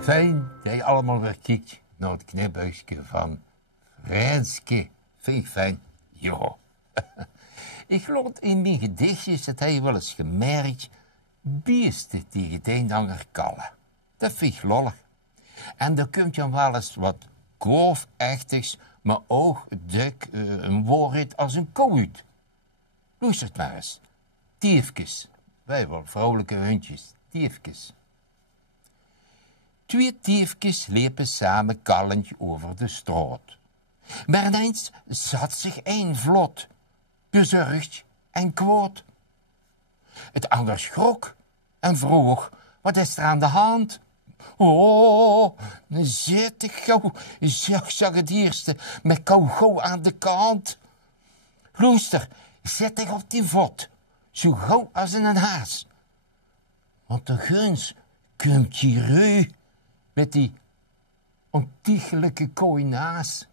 Fijn dat je allemaal weer kijkt naar het Knipuigske van Frênske. Vind je fijn? Jo. Ik geloof in mijn gedichtjes dat hij wel eens gemerkt beesten die het eendanger kallen. Dat vind ik lollig. En er komt dan wel eens wat koofechtigs, maar ook dik een woord als een koe uit. Luister het maar eens. Tieëfkes. Wij wel vrouwelijke hondjes. Tieëfkes. Twee tieëfkes liepen samen kallend over de straat. Maar ineens zat zich één vlot, bezorgd en kwaad. Het ander schrok en vroeg, wat is er aan de hand? Oh, zit ik gauw, zag het eerste, met kou gauw aan de kant. Luister, zet ik op die vod, zo gauw als in een haas. Want de guns komt hier met die ontiegelijke kooi naast.